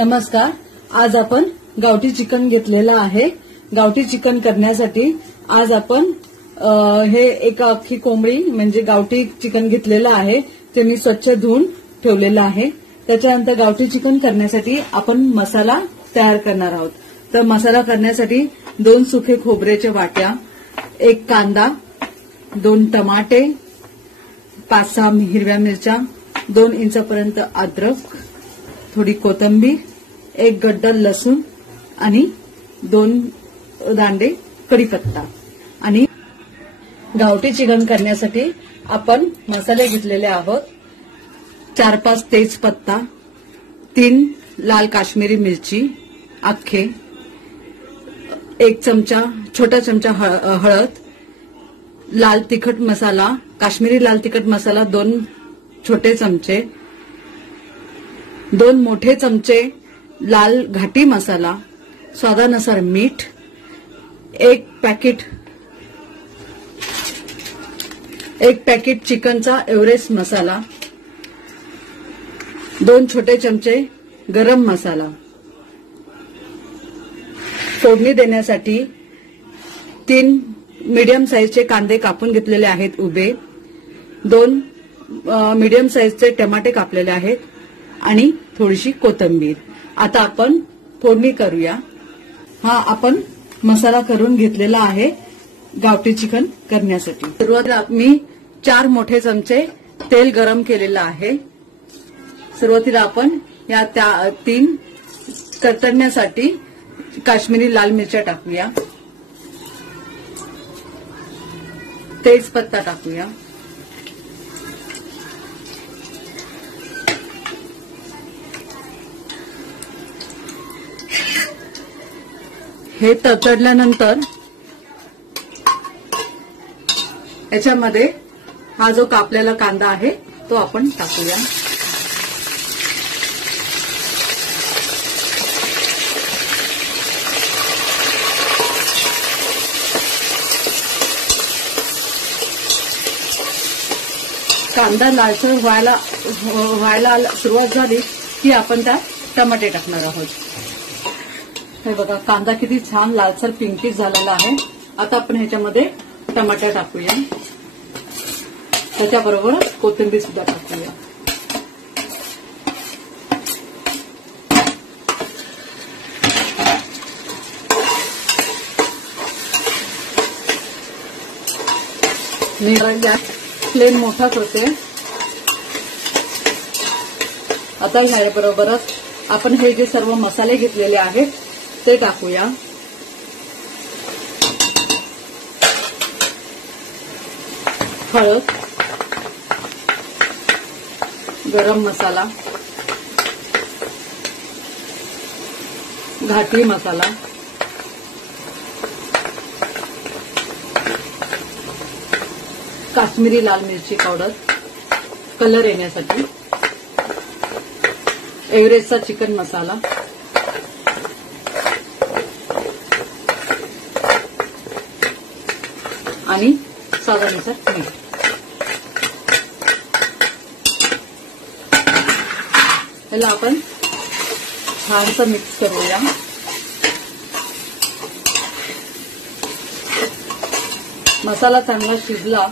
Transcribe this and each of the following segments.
नमस्कार. आज आपण गावठी चिकन घेतलेलं आहे. गावठी चिकन करण्यासाठी आज आपण हे एक अख्खी कोंबडी म्हणजे गावठी चिकन घेतलेलं आहे. ते मी स्वच्छ धुवून ठेवलेलं आहे. त्याच्यानंतर गावठी चिकन करण्यासाठी आपण मसाला तयार करणार आहोत. तर मसाला करण्यासाठी 2 सुके खोबऱ्याच्या वाट्या, 1 कांदा, 2 टमाटे, 5-6 हिरव्या मिरच्या, 2 इंचापर्यंत अद्रक, थोडी कोथिंबीर, 1 गड्डा लसूण आणि 2 दांडे कढीपत्ता. आणि गावठी चिकन करण्यासाठी आपण मसाले घेतलेले आहोत. 4-5 तेजपत्ता, 3 लाल काश्मीरी मिरची अख्खे, 1 छोटा चमचा हळद, लाल तिखट मसाला, काश्मीरी लाल तिखट मसाला 2 छोटे चमचे, 2 मोठे चमचे लाल घाटी मसाला, स्वादानुसार मीठ, 1 पॅकेट चिकनचा एव्हरेस्ट मसाला, 2 छोटे चमचे गरम मसाला. फोडणी देण्यासाठी 3 मीडियम साईजचे कांदे कापून घेतलेले आहेत उभे, 2 मीडियम साईजचे टमाटे कापलेले आहेत आणि थोडीशी कोथिंबीर. आता आपण फोडणी करूया. हा आपण मसाला करून घेतलेला आहे गावठी चिकन करण्यासाठी. सुरुवातीला मी 4 मोठे चमचे तेल गरम केलेलं आहे. सुरुवातीला आपण या 3 तळण्यासाठी काश्मीरी लाल मिरच्या टाकूया, तेजपत्ता टाकूया, हे तडतडल्यानंतर याच्यामध्ये हा जो कापलेला कांदा आहे तो आपण टाकूया. कांदा लालसर व्हायला सुरुवात झाली की आपण त्यात टमाटे टाकणार आहोत. हे बघा, कांदा किती छान लालसर पिंकिश झालेला आहे. आता आपण ह्याच्यामध्ये टमाटर टाकूया, त्याच्याबरोबर कोथिंबीर सुद्धा टाकूया. मी फ्लेम मोठा करते. आता ह्याबरोबरच आपण हे जे सर्व मसाले घेतलेले आहेत ते टाकूया. हळद, गरम मसाला, घाटी मसाला, काश्मीरी लाल मिरची पावडर कलर येण्यासाठी, एव्हरेस्टचा चिकन मसाला, आणि स्वादानुसार मीठ. याला आपण छानसं मिक्स करूया. मसाला चांगला शिजला,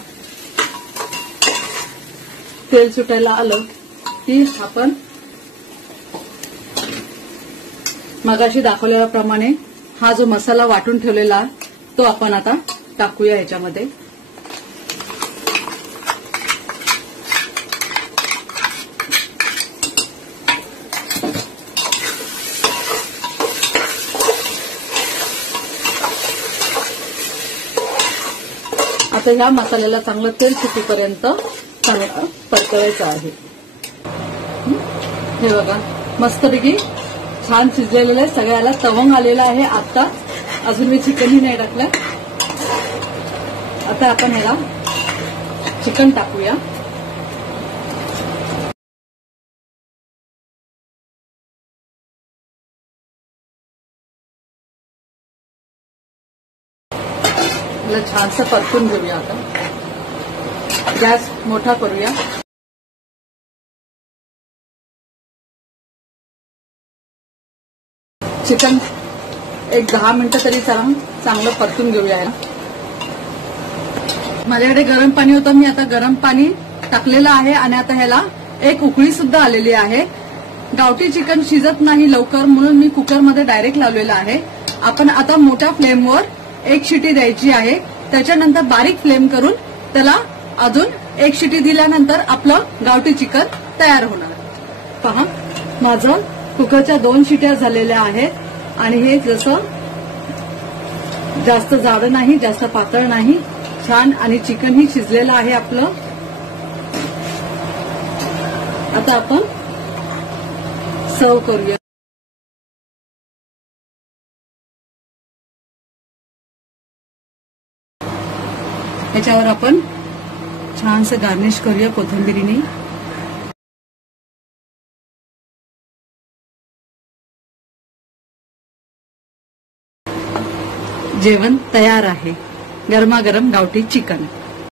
तेल सुटायला आलं की आपण मगाशी दाखवल्याप्रमाणे हा जो मसाला वाटून ठेवलेला तो आपण आता टाकूया ह्याच्यामध्ये. आता ह्या मसाल्याला चांगलं तेल सुटेपर्यंत चांगलं परतवायचं आहे. हे बघा, मस्तपैकी छान शिजलेलं आहे. सगळ्याला तवंग आलेला आहे. आता अजून मी चिकनही नाही टाकलं. आता आपण ह्याला चिकन टाकूया. याला छानसं परतून घेऊया. आता गॅस मोठा करूया. चिकन एक 10 मिनिटं तरी चांगलं परतून घेऊया. माझ्याकडे गरम पाणी होतं, मी आता गरम पाणी टाकलेलं आहे आणि आता ह्याला एक उकळी सुद्धा आलेली आहे. गावठी चिकन शिजत नाही लवकर म्हणून मी कुकरमध्ये डायरेक्ट लावलेलं आहे. आपण आता मोठ्या फ्लेमवर एक शिटी द्यायची आहे. त्याच्यानंतर बारीक फ्लेम करून त्याला अजून एक शिटी दिल्यानंतर आपलं गावठी चिकन तयार होणार. पहा, माझं कुकरच्या 2 शिट्या झालेल्या आहेत आणि हे जसं जास्त जाड नाही जास्त पातळ नाही, छान आणि चिकनही शिजलेलं आहे आपलं. आता आपण सर्व करूया. ह्याच्यावर आपण छानसं गार्निश करूया कोथिंबिरीने. जेवण तयार आहे, गरमागरम गावठी चिकन.